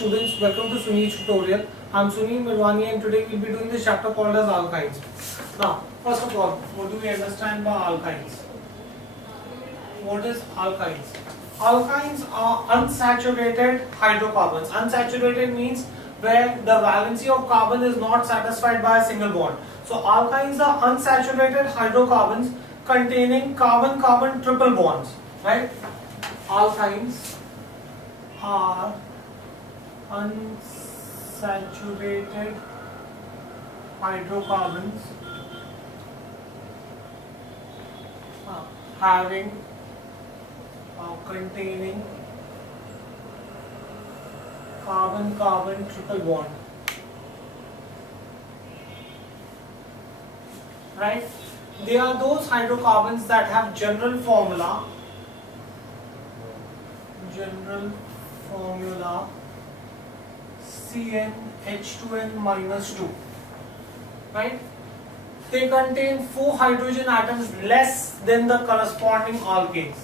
Students, welcome to Sunil's tutorial. I'm Sunil Mirwani and today we'll be doing this chapter called as alkynes. Now, first of all, what do we understand by alkynes? What is alkynes? Alkynes are unsaturated hydrocarbons. Unsaturated means where the valency of carbon is not satisfied by a single bond. So alkynes are unsaturated hydrocarbons containing carbon-carbon triple bonds, right? Alkynes are unsaturated hydrocarbons having containing carbon-carbon triple bond, right? They are those hydrocarbons that have general formula CnH2n-2, right? They contain 4 hydrogen atoms less than the corresponding alkanes.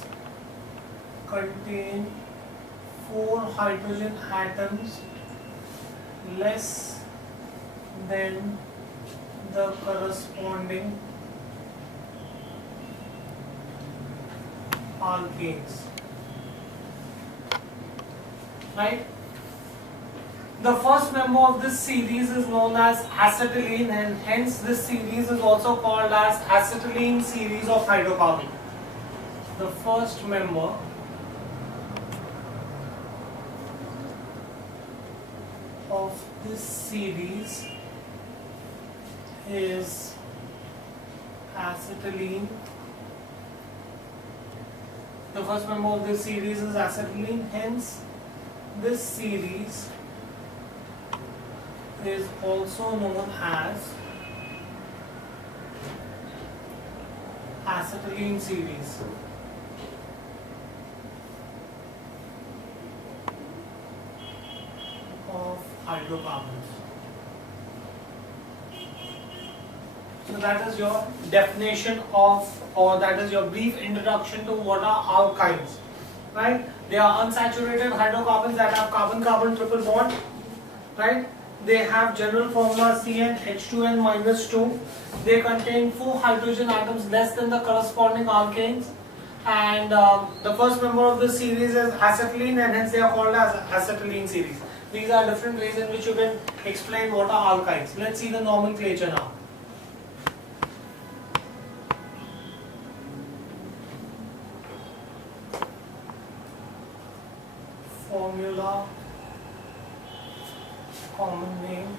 Contain 4 hydrogen atoms less than the corresponding alkanes, right? The first member of this series is known as acetylene, and hence this series is also called as acetylene series of hydrocarbon. The first member of this series is acetylene. The first member of this series is acetylene, hence this series is also known as acetylene series. Of hydrocarbons. So that is your definition of, or that is your brief introduction to what are alkynes, right? They are unsaturated hydrocarbons that have carbon-carbon triple bond, right? They have general formula CnH2n-2. They contain 4 hydrogen atoms less than the corresponding alkanes, and the first member of this series is acetylene, and hence they are called as acetylene series. These are different ways in which you can explain what are alkynes. Let's see the nomenclature now. Formula, common name,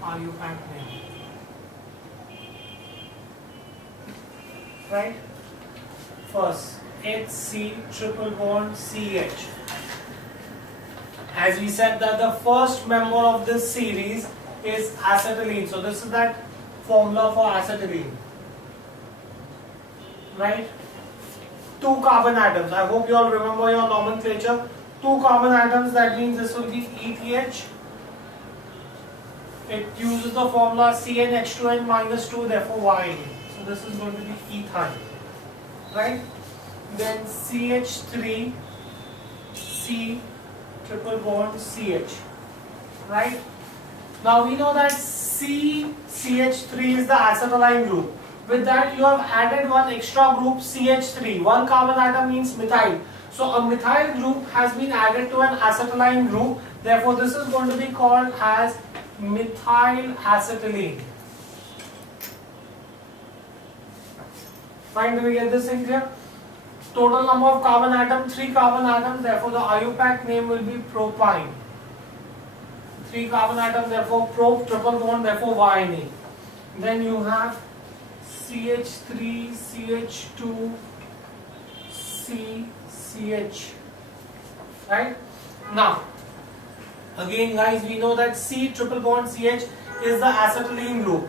IUPAC name, right? First, HC triple bond CH. As we said that the first member of this series is acetylene. So this is that formula for acetylene, right? 2 carbon atoms. I hope you all remember your nomenclature. 2 carbon atoms, that means this will be ETH. It uses the formula CnH2n-2, therefore Yne. So this is going to be ethyl, right? Then CH3, C triple bond CH, right? Now we know that CH3 is the acetylene group. With that you have added one extra group CH3. 1 carbon atom means methyl. So a methyl group has been added to an acetylene group. Therefore this is going to be called as methyl acetylene. Fine, do we get this in here? Total number of carbon atoms, 3 carbon atoms, therefore the IUPAC name will be propyne. 3 carbon atoms, therefore prop, triple bond, therefore Yne. Then you have CH3, CH2, C, CH, right? Now, again guys, we know that C triple bond CH is the acetylene group.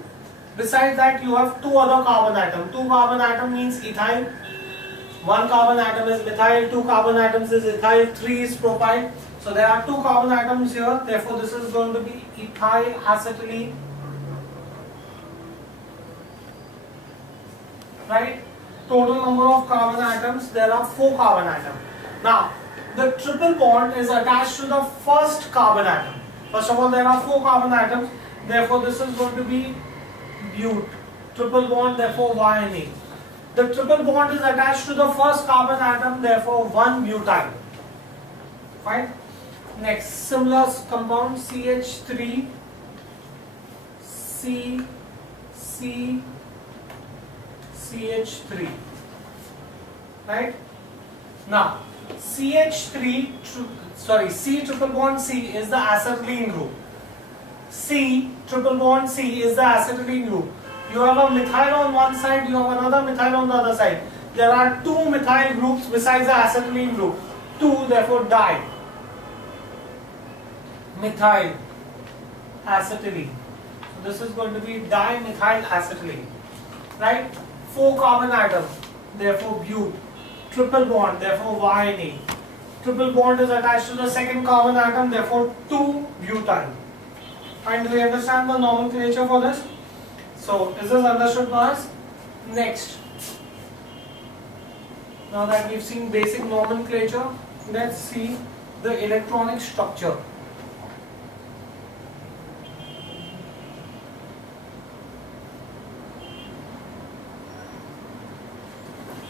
Besides that, you have 2 other carbon atoms. 2 carbon atom means ethyl. 1 carbon atom is methyl, 2 carbon atoms is ethyl, 3 is propyl. So there are 2 carbon atoms here, therefore this is going to be ethyl acetylene. Right? Total number of carbon atoms, there are 4 carbon atoms. Now, the triple bond is attached to the first carbon atom. First of all, there are 4 carbon atoms, therefore this is going to be but. Triple bond, therefore Y. The triple bond is attached to the first carbon atom, therefore 1 butyl. Fine. Next, similar compound CH3, CH3. Right? Now, C triple bond C is the acetylene group. C triple bond C is the acetylene group. You have a methyl on one side, you have another methyl on the other side. There are 2 methyl groups besides the acetylene group. 2, therefore di. Methyl acetylene. So this is going to be dimethyl acetylene. Right? 4 carbon atom, therefore but. Triple bond, therefore Y. Triple bond is attached to the second carbon atom, therefore 2 butyl. And do we understand the nomenclature for this? So, is this understood by us? Next, now that we've seen basic nomenclature, let's see the electronic structure.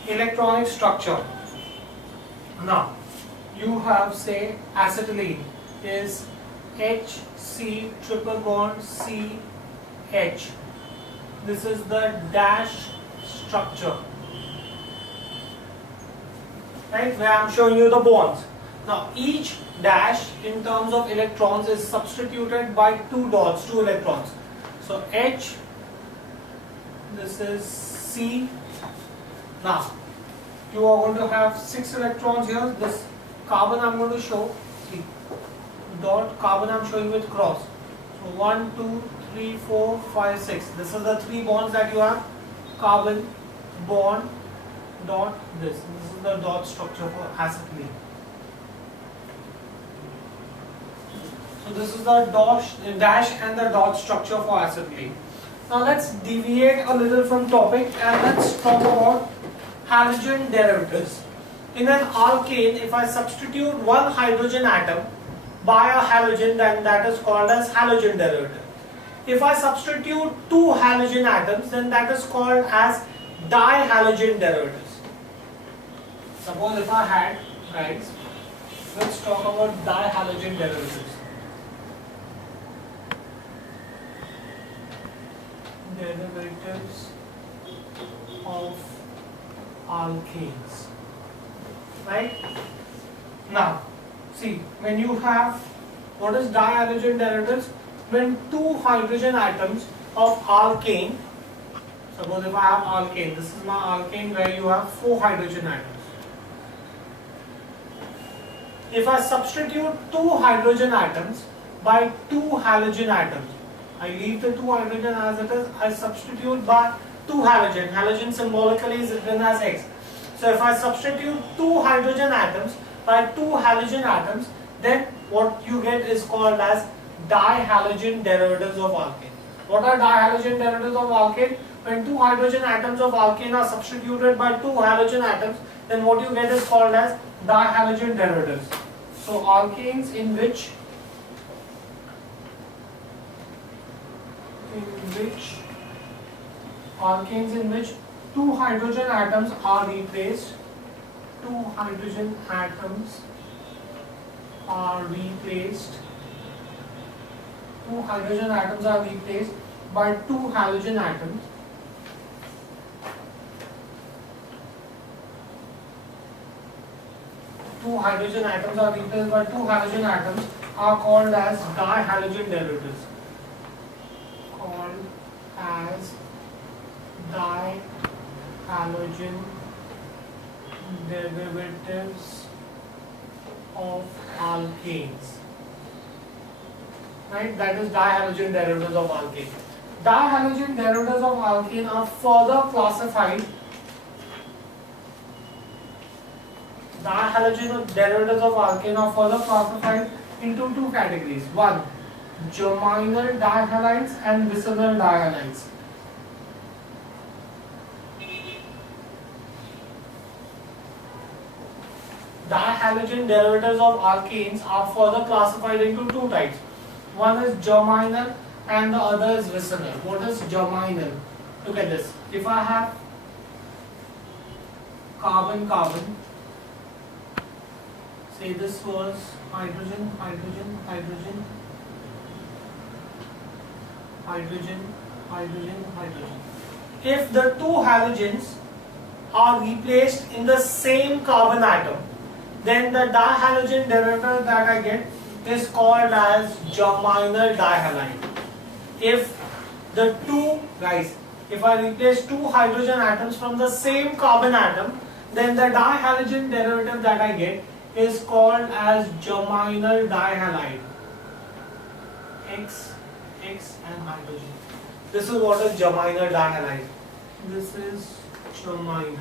Electronic structure. Now, you have, say, acetylene is HC triple bond CH. This is the dash structure, right, where I am showing you the bonds. Now each dash in terms of electrons is substituted by 2 dots, 2 electrons. So H, this is C. Now you are going to have 6 electrons here. This carbon I am going to show, see, dot carbon I am showing with cross. So 1, 2, 3, 4, 5, 6. This is the 3 bonds that you have. Carbon, bond, dot, this. This is the dot structure for acetylene. So this is the dash and the dot structure for acetylene. Now let's deviate a little from topic and let's talk about halogen derivatives. In an alkane, if I substitute one hydrogen atom by a halogen, then that is called as halogen derivative. If I substitute 2 halogen atoms, then that is called as dihalogen derivatives. Suppose if I had, guys, let's talk about dihalogen derivatives. Derivatives of alkanes. Right? Now, see, when you have, what is dihalogen derivatives? When 2 hydrogen atoms of alkane, suppose if I have alkane, this is my alkane where you have 4 hydrogen atoms. If I substitute 2 hydrogen atoms by 2 halogen atoms, I leave the 2 hydrogen as it is, I substitute by 2 halogen. Halogen symbolically is written as X. So if I substitute 2 hydrogen atoms by 2 halogen atoms, then what you get is called as dihalogen derivatives of alkane. What are dihalogen derivatives of alkane? When 2 hydrogen atoms of alkane are substituted by 2 halogen atoms, then what you get is called as dihalogen derivatives. So alkanes in which alkanes in which 2 hydrogen atoms are replaced, 2 hydrogen atoms are replaced, 2 hydrogen atoms are replaced by 2 halogen atoms. Two hydrogen atoms are replaced by 2 halogen atoms are called as dihalogen derivatives. Called as dihalogen derivatives of alkanes. Right? That is dihalogen derivatives of alkane. Dihalogen derivatives of alkane are further classified. Dihalogen derivatives of alkane are further classified into 2 categories. One, germinal dihalides and vicinal dihalides. dihalogen derivatives of alkanes are further classified into two types. One is germinal and the other is vicinal. What is germinal? Look at this. If I have carbon, say this was hydrogen, hydrogen, hydrogen, hydrogen, hydrogen, hydrogen. If the two halogens are replaced in the same carbon atom, then the dihalogen derivative that I get is called as germinal dihalide. If the two guys, if I replace two hydrogen atoms from the same carbon atom, then the dihalogen derivative that I get is called as germinal dihalide. X and hydrogen. This is what is germinal dihalide. This is germinal.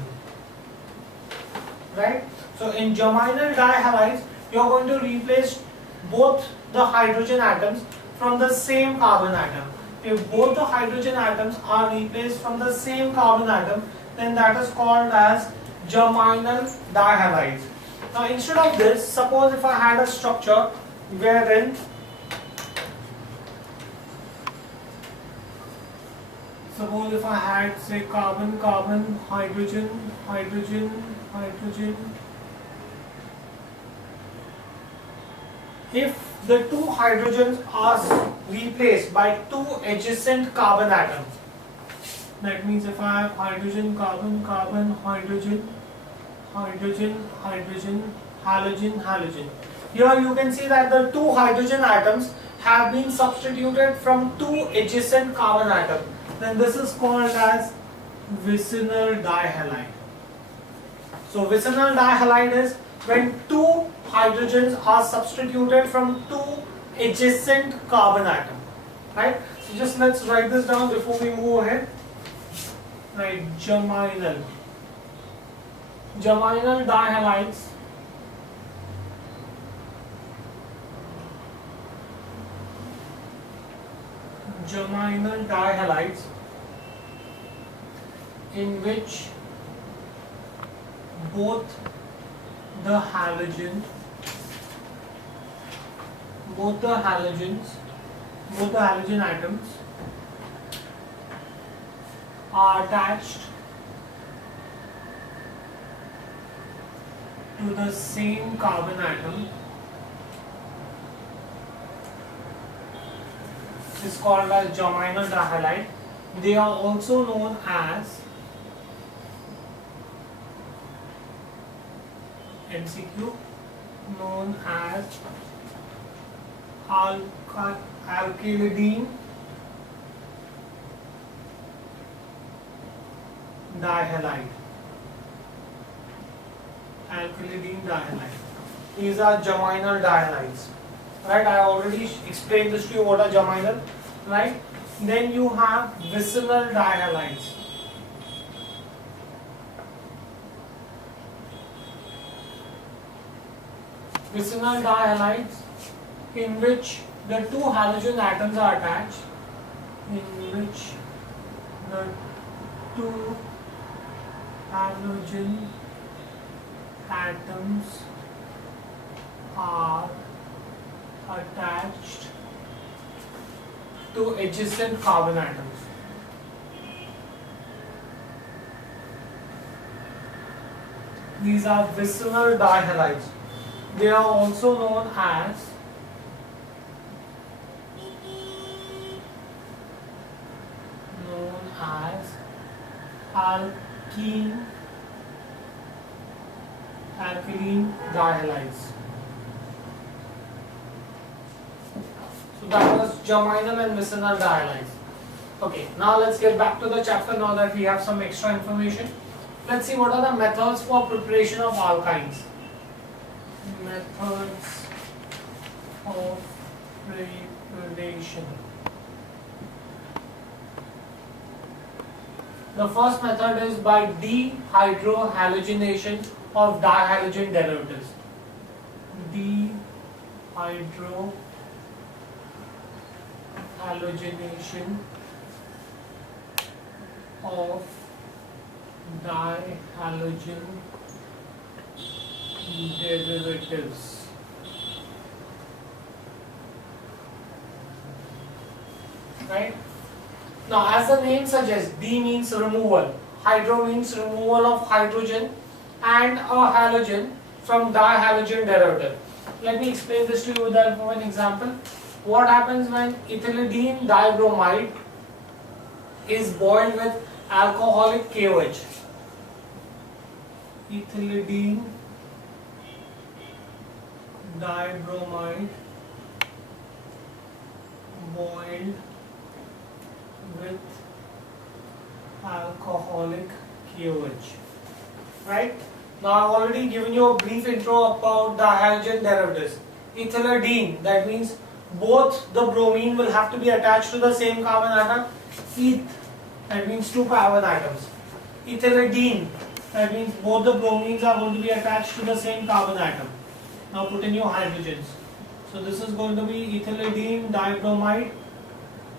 Right? So in germinal dihalides, you are going to replace both the hydrogen atoms from the same carbon atom. If both the hydrogen atoms are replaced from the same carbon atom, then that is called as germinal dihalides. Now instead of this, suppose if I had a structure wherein suppose if I had, say, carbon, carbon, hydrogen, hydrogen, hydrogen. If the two hydrogens are replaced by two adjacent carbon atoms, that means if I have hydrogen, carbon, carbon, hydrogen, hydrogen, hydrogen, halogen, halogen. Here you can see that the two hydrogen atoms have been substituted from two adjacent carbon atoms. Then this is called as vicinal dihalide. So vicinal dihalide is when two hydrogens are substituted from two adjacent carbon atoms. Right? So just let's write this down before we move ahead. Right, germinal. Germinal dihalides in which both the halogens atoms are attached to the same carbon atom is called as germinal dihalide. They are also known as MCQ, known as alkylidene dihalide. These are germinal dihalides. Right? I already explained this to you what are germinal. Right? Then you have vicinal dihalides. Vicinal dihalides in which the two halogen atoms are attached. Are attached to adjacent carbon atoms. These are vicinal dihalides. They are also known as alkyline dihalides. So that was germinal and vicinal dihalides. Okay, now let's get back to the chapter now that we have some extra information. Let's see what are the methods for preparation of alkynes. Methods of preparation. The first method is by dehydrohalogenation of dihalogen derivatives. Dehydrohalogenation of dihalogen derivatives. Right? Now, as the name suggests, D means removal, hydro means removal of hydrogen and a halogen from dihalogen derivative. Let me explain this to you with the help of an example. What happens when ethylidene dibromide is boiled with alcoholic KOH? Ethylidene dibromide boiled with alcoholic KOH. Right? Now I've already given you a brief intro about the halogen derivatives. Ethylidene, that means both the bromine will have to be attached to the same carbon atom. Eth, that means two carbon atoms. Ethylidene, that means both the bromines are going to be attached to the same carbon atom. Now put in your hydrogens. So this is going to be ethylidene dibromide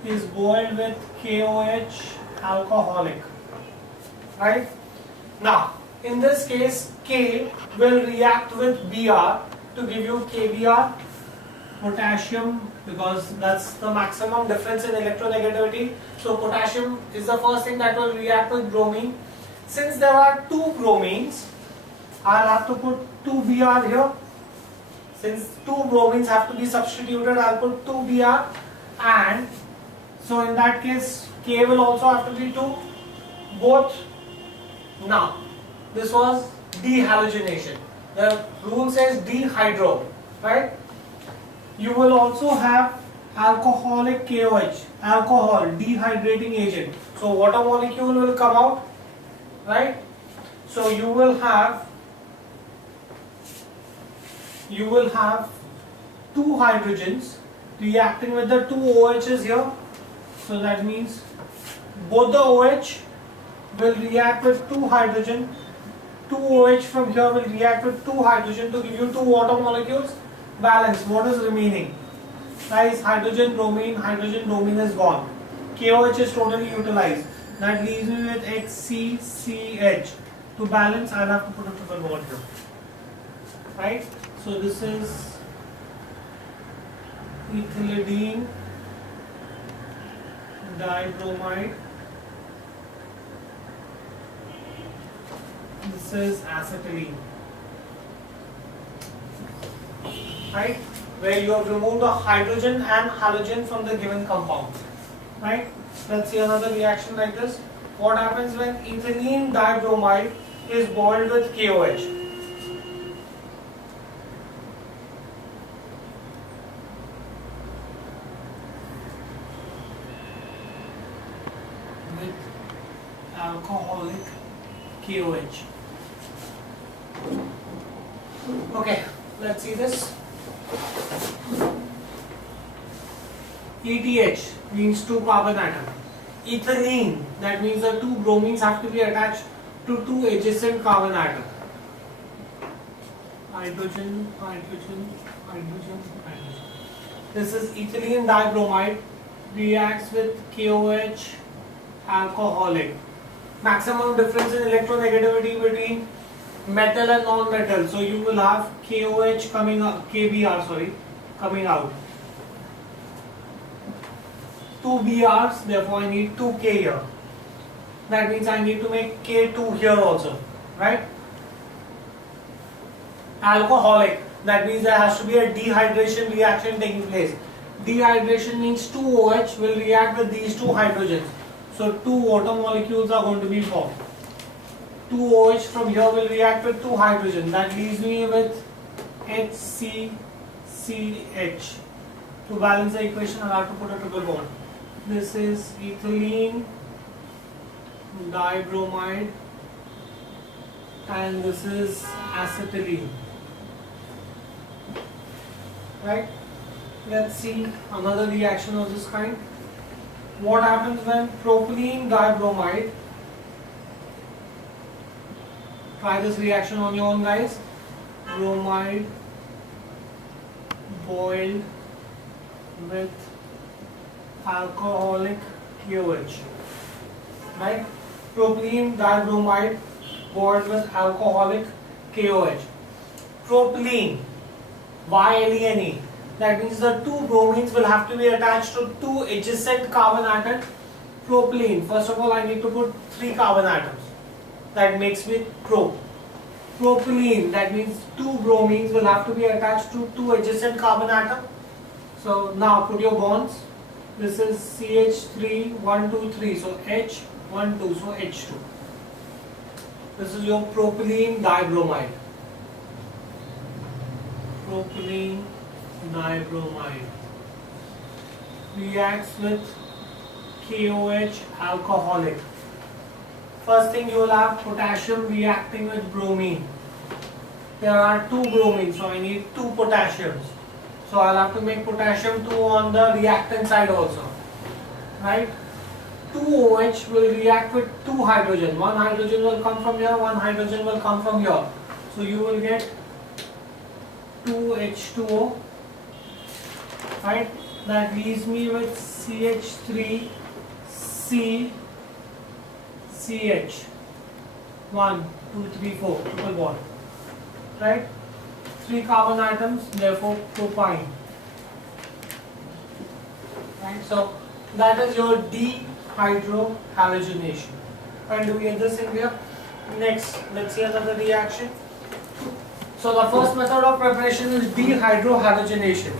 is boiled with KOH alcoholic. Right? Now, in this case, K will react with Br to give you KBr, potassium, because that's the maximum difference in electronegativity. So potassium is the first thing that will react with bromine. Since there are two bromines, I'll have to put 2Br here. Since two bromines have to be substituted, I'll put 2Br, and so in that case K will also have to be 2, both. Now this was dehalogenation. The rule says dehydro, right? You will also have alcoholic KOH, alcohol, dehydrating agent. So water molecule will come out, right? So you will have two hydrogens reacting with the two OHs here. So that means both the OH will react with two hydrogen. 2 OH from here will react with 2 hydrogen to give you 2 water molecules. Balance. What is remaining? Guys, hydrogen bromine is gone. KOH is totally utilized. That leaves me with HCCH. To balance, I'll have to put a triple bond here. Right? So this is ethylidene dibromide. This is acetylene. Right? Where you have removed the hydrogen and halogen from the given compound. Right? Let's see another reaction like this. What happens when ethylene dibromide is boiled with KOH? With alcoholic KOH. Okay, let's see this. ETH means 2 carbon atom. Ethylene, that means the 2 bromines have to be attached to 2 adjacent carbon atoms. Hydrogen, hydrogen, hydrogen, hydrogen. This is ethylene dibromide, reacts with KOH alcoholic. Maximum difference in electronegativity between metal and non-metal. So you will have KOH coming up, KBr, coming out. 2 BRs, therefore I need 2 K here. That means I need to make K2 here also, right? Alcoholic, that means there has to be a dehydration reaction taking place. Dehydration means 2 OH will react with these 2 hydrogens. So 2 water molecules are going to be formed. 2 OH from here will react with 2 hydrogen. That leaves me with HCCH. To balance the equation, I'll have to put a triple bond. This is ethylene dibromide and this is acetylene. Right? Let's see another reaction of this kind. What happens when propylene dibromide? Try this reaction on your own, guys. Bromide boiled with alcoholic KOH. Right? Propylene dibromide boiled with alcoholic KOH. propylene, Y-L-E-N-E. That means the two bromines will have to be attached to two adjacent carbon atoms. Propylene, first of all I need to put 3 carbon atoms. That makes me pro. Propylene, that means two bromines will have to be attached to two adjacent carbon atoms. So now put your bonds. This is CH3, 1, 2, 3. So H, 1, 2, so H2. This is your propylene dibromide. Propylene dibromide reacts with KOH alcoholic. First thing you will have potassium reacting with bromine. There are 2 bromines, so I need 2 potassiums. So I'll have to make potassium 2 on the reactant side also. Right? 2 OH will react with 2 hydrogen. One hydrogen will come from here, one hydrogen will come from here. So you will get 2 H2O. Right? That leaves me with CH3 C CH 1 2 3 4 triple bond. Right? 3 carbon atoms, therefore propyne. Right? So that is your dehydrohalogenation. And do we get this in here? Next, let's see another reaction. So the first method of preparation is dehydrohalogenation.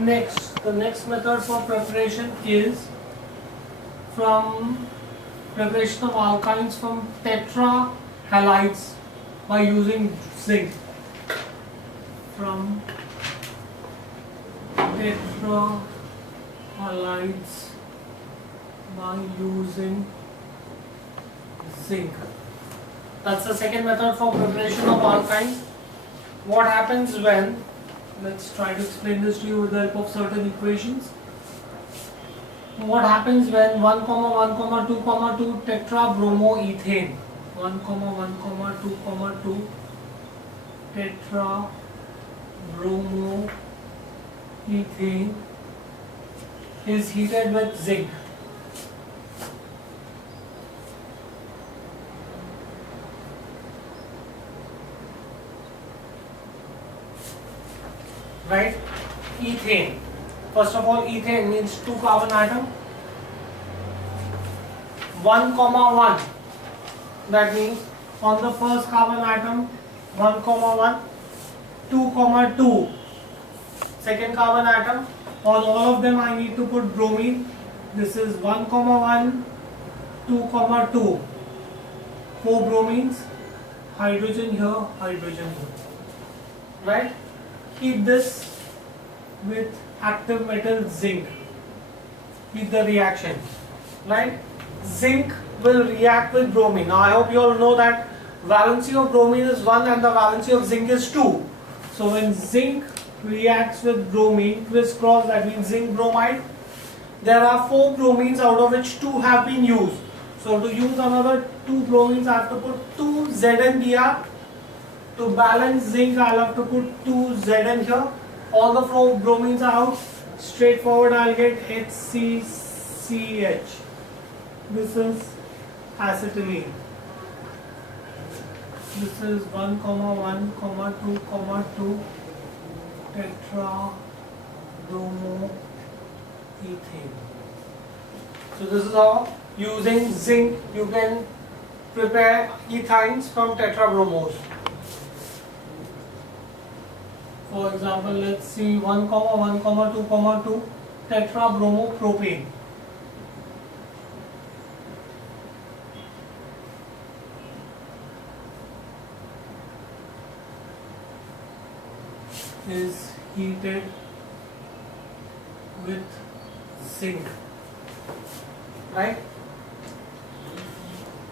Next, the next method for preparation is from preparation of alkynes from tetrahalides by using zinc. From tetrahalides by using zinc. That's the second method for preparation of alkynes. What happens when, let's try to explain this to you with the help of certain equations. What happens when 1, 1, 2, 2 tetrabromoethane, 1, 1, 2, 2 tetrabromoethane is heated with zinc. Right? Ethane. First of all, ethane means 2 carbon atom. 1, 1. That means on the first carbon atom 1, 1, 2, 2. Second carbon atom. On all of them I need to put bromine. This is 1, 1, 2, 2. 4 bromines. Hydrogen here, hydrogen here. Right? Heat this with active metal zinc. Heat the reaction. Right? Zinc will react with bromine. Now I hope you all know that valency of bromine is 1 and the valency of zinc is 2. So when zinc reacts with bromine, crisscross, that means zinc bromide, there are 4 bromines out of which 2 have been used. So to use another 2 bromines I have to put 2 ZnBr. To balance zinc I will have to put 2 Zn here. All the 4 bromines are out. Straightforward I will get HCCH. This is acetylene. This is 1, 1, 2, 2 tetrabromoethane. So this is how using zinc you can prepare ethynes from tetrabromose. For example, let's see 1, 1, 2, 2 tetrabromopropane. Is heated with zinc. Right?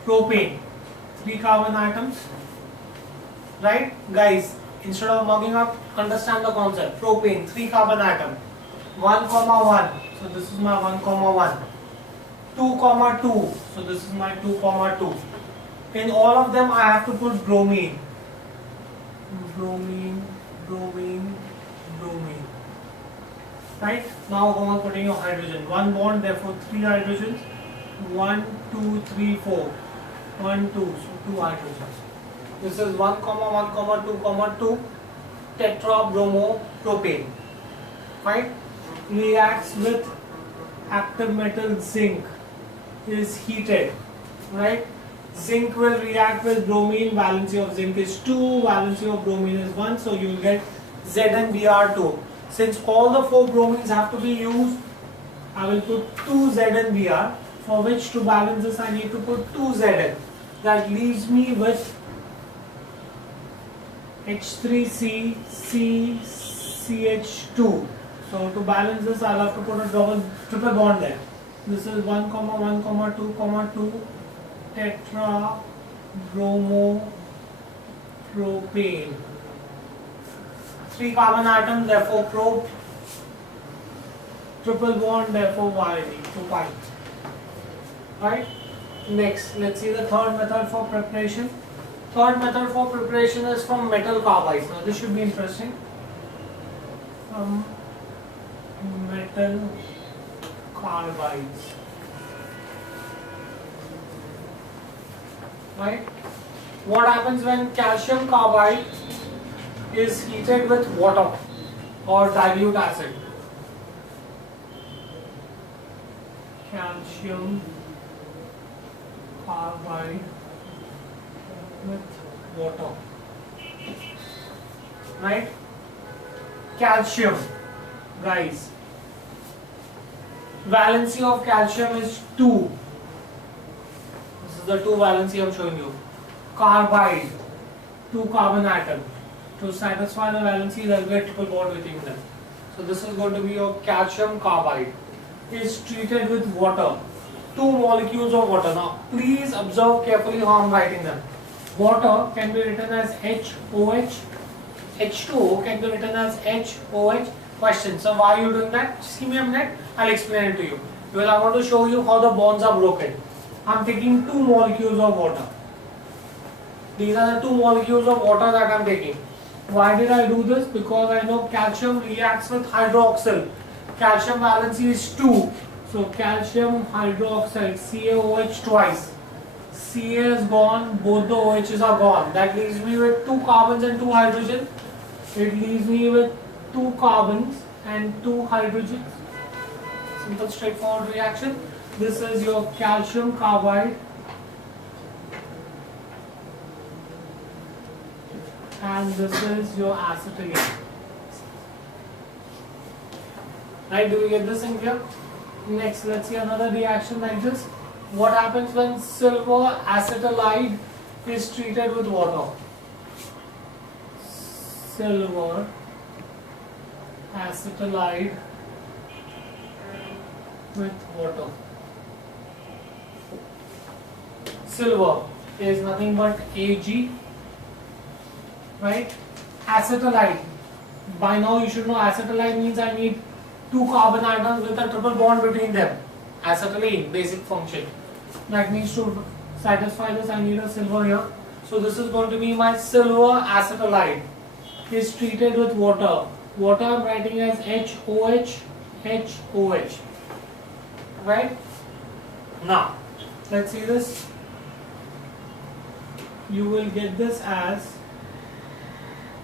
Propane, 3 carbon atoms. Right? Guys, instead of mugging up, understand the concept. Propane, 3 carbon atom. 1, 1. So this is my 1, 1. 2, 2. So this is my 2, 2. In all of them I have to put bromine. Bromine. Right? Now go on putting your hydrogen. 1 bond, therefore 3 hydrogens. 1, 2, 3, 4. 1, 2. So 2 hydrogens. This is 1, 1, 2, 2 tetrabromopropane. Right? Reacts with active metal zinc, is heated. Right? Zinc will react with bromine, valency of zinc is 2, valency of bromine is 1, so you will get ZnBr2. Since all the 4 bromines have to be used, I will put 2 ZnBr, for which to balance this I need to put 2 Zn. That leaves me with H3C CH2. So to balance this I'll have to put a triple bond there. This is 1, 1, 2, 2 tetrabromopropane. 3 carbon atom, therefore prop, triple bond, therefore YN, to pi. Right? Next, let's see the third method for preparation. Third method for preparation is from metal carbides. Now this should be interesting. Metal carbides. Right? What happens when calcium carbide is heated with water or dilute acid? Calcium carbide with water. Right? Calcium, guys. Valency of calcium is 2. This is the 2 valency I am showing you. Carbide, 2 carbon atom. To satisfy the valency, there will be a triple bond between them. So this is going to be your calcium carbide. Is treated with water. 2 molecules of water. Now please observe carefully how I am writing them. Water can be written as HOH. H2O can be written as HOH. Question. So why are you doing that? Just give me a minute. I'll explain it to you. Because I want to show you how the bonds are broken. I'm taking 2 molecules of water. These are the 2 molecules of water that I'm taking. Why did I do this? Because I know calcium reacts with hydroxyl. Calcium valency is 2. So calcium hydroxide, CaOH twice. Ca is gone, both the OHs are gone. That leaves me with 2 carbons and 2 hydrogens. It leaves me with 2 carbons and 2 hydrogens. Simple straightforward reaction. This is your calcium carbide and this is your acetylene. Right, do we get this in here? Next, let's see another reaction like this. What happens when silver acetylide is treated with water? Silver acetylide with water. Silver is nothing but Ag, right? Acetylide. By now you should know acetylide means I need 2 carbon atoms with a triple bond between them. Acetylene, basic function. That means to satisfy this I need a silver here. So this is going to be my silver acetylide. Is treated with water. Water I am writing as HOH, HOH. Right? Now, let's see this. You will get this as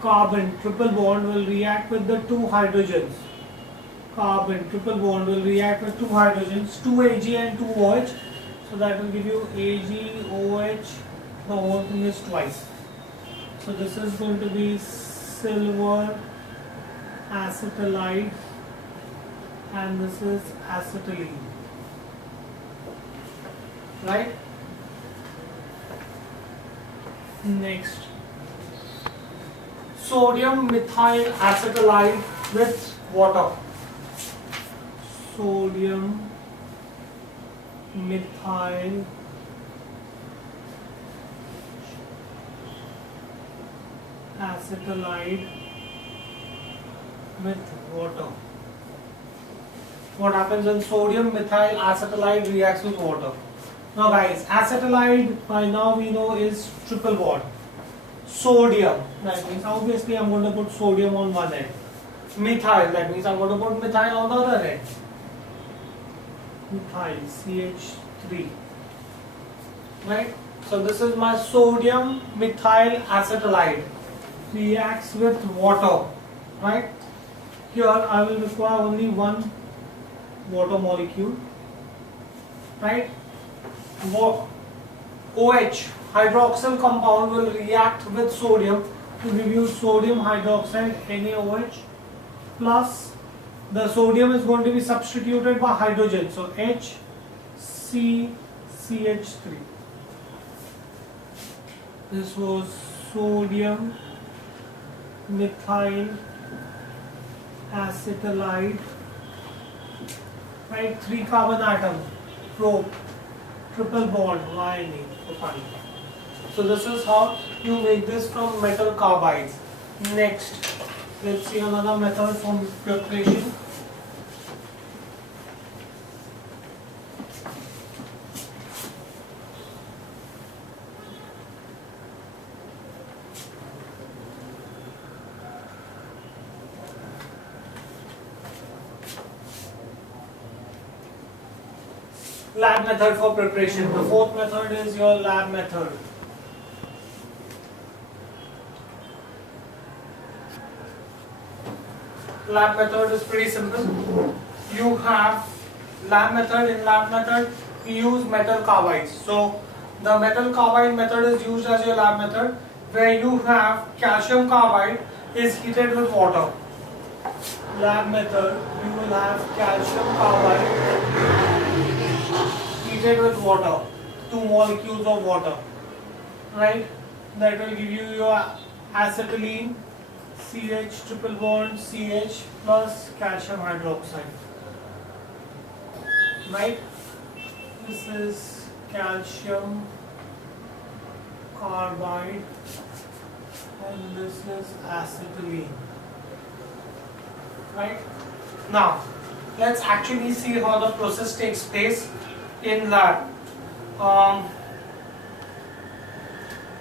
carbon triple bond will react with the 2 hydrogens. Carbon triple bond will react with 2 hydrogens, 2 Ag and 2 OH. So that will give you Ag, OH, the whole thing is twice. So this is going to be silver acetylide and this is acetylene. Right? Next, sodium methyl acetylide with water. Sodium methyl acetylide with water. What happens when sodium methyl acetylide reacts with water? Now guys, acetylide by now we know is triple bond. Sodium, that means obviously I'm going to put sodium on one end. Methyl, that means I'm going to put methyl on the other end. Methyl, CH3. Right? So this is my sodium methyl acetylide. reacts with water, right? Here I will require only one water molecule, right? OH, hydroxyl compound, will react with sodium to give you sodium hydroxide, NaOH, plus the sodium is going to be substituted by hydrogen, so HCCH3. This was sodium methyl acetylide, right? 3 carbon atom, prop, triple bond, YNA, propyne. So this is how you make this from metal carbides. Next, let's see another method for preparation. Lab method for preparation. The fourth method is your lab method. Lab method is pretty simple. You have lab method. In lab method, we use metal carbides. So the metal carbide method is used as your lab method, where you have calcium carbide is heated with water. Lab method, you will have calcium carbide heated with water, 2 molecules of water, right? That will give you your acetylene, CH triple bond CH plus calcium hydroxide, right? This is calcium carbide and this is acetylene, right? Now let's actually see how the process takes place in lab.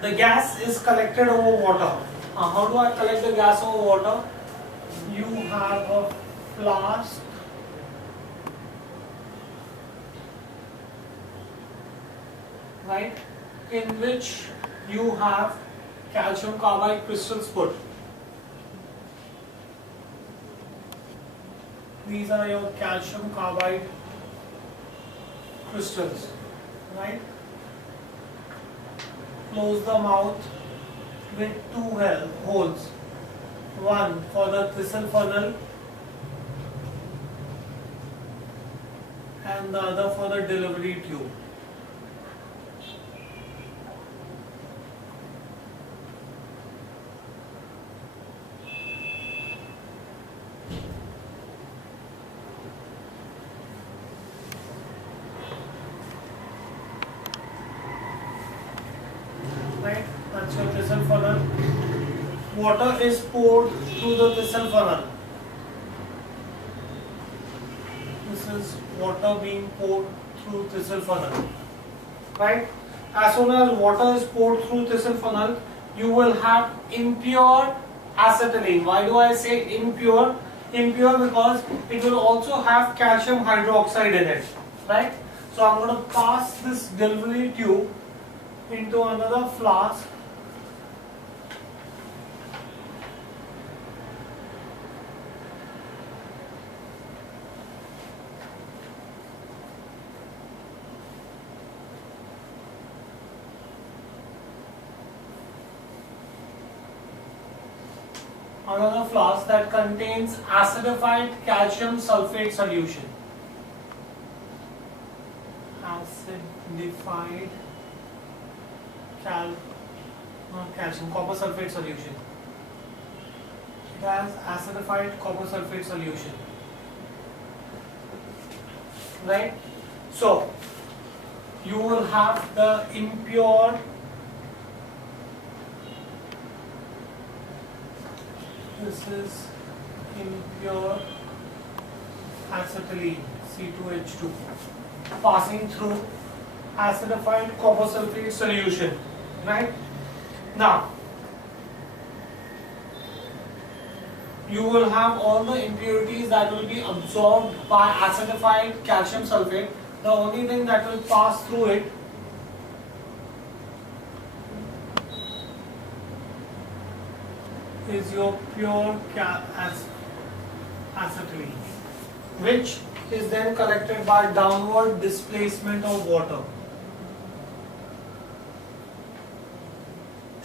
The gas is collected over water. How do I collect the gas over water? You have a flask, right, in which you have calcium carbide crystals put. These are your calcium carbide crystals, right? Close the mouth with 2 holes, one for the thistle funnel and the other for the delivery tube. Right, that's your thistle funnel. Water is poured through the thistle funnel. This is water being poured through thistle funnel. Right? As soon as water is poured through thistle funnel, you will have impure acetylene. Why do I say impure? Impure because it will also have calcium hydroxide in it. Right? So I'm going to pass this delivery tube into another flask. Another flask that contains acidified calcium sulfate solution. Acidified calcium copper sulfate solution. It has acidified copper sulfate solution, right? So you will have the impure, this is impure acetylene, C2H2, passing through acidified copper sulfate solution. Right? Now, you will have all the impurities that will be absorbed by acidified calcium sulfate. The only thing that will pass through it is your pure acetylene, which is then collected by downward displacement of water.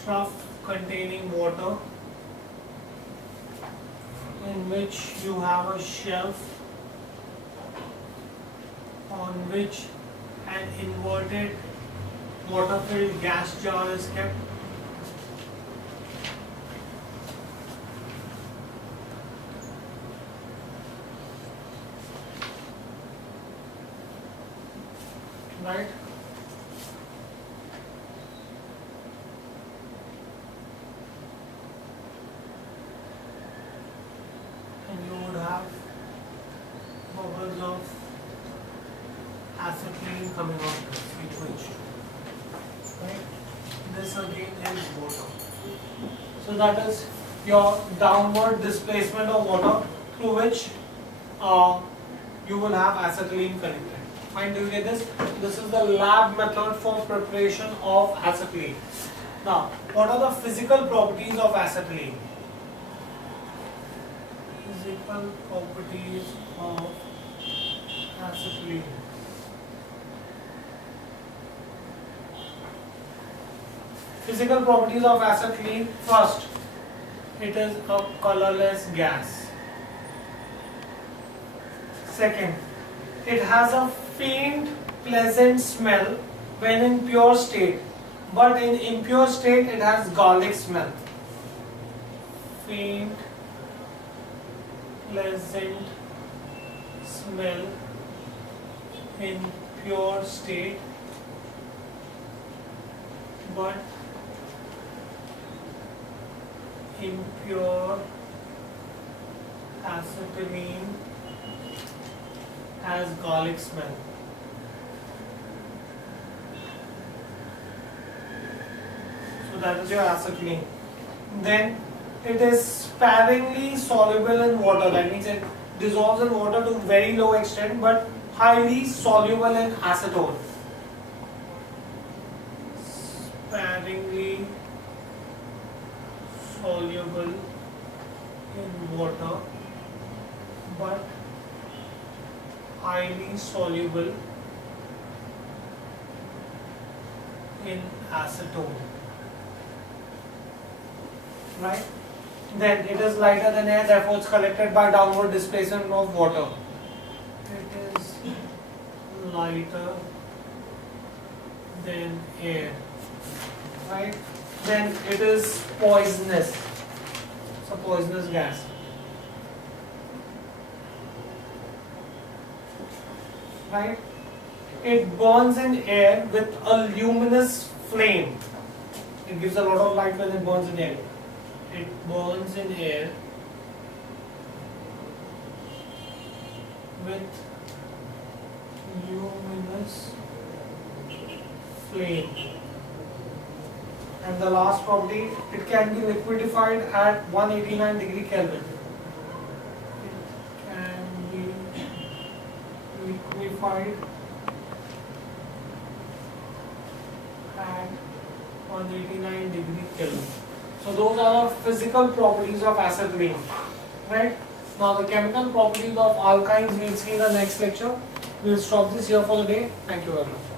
Trough containing water in which you have a shelf on which an inverted water-filled gas jar is kept. Right? And you would have bubbles of acetylene coming out of this equation. Right? This again is water. So that is your downward displacement of water through which you will have acetylene collected. Fine, do you get this? This is the lab method for preparation of acetylene. Now, what are the physical properties of acetylene? Physical properties of acetylene. Physical properties of acetylene. First, it is a colorless gas. Second, it has a faint pleasant smell when in pure state, but in impure state it has garlic smell. Faint pleasant smell in pure state, but impure acetylene has garlic smell. So that is your acetylene. Then it is sparingly soluble in water. That means it dissolves in water to very low extent, but highly soluble in acetone. Sparingly soluble in water, but highly soluble in acetone. Right? Then it is lighter than air, therefore it's collected by downward displacement of water. It is lighter than air. Right? Then it is poisonous. It's a poisonous gas. Right? It burns in air with a luminous flame. It gives a lot of light when it burns in air. It burns in air with luminous flame. And the last property, it can be liquefied at 189 degree Kelvin. It can be liquefied at 189 degree Kelvin. So those are the physical properties of acetylene. Right? Now the chemical properties of alkynes we'll see in the next lecture. We'll stop this here for the day. Thank you very much.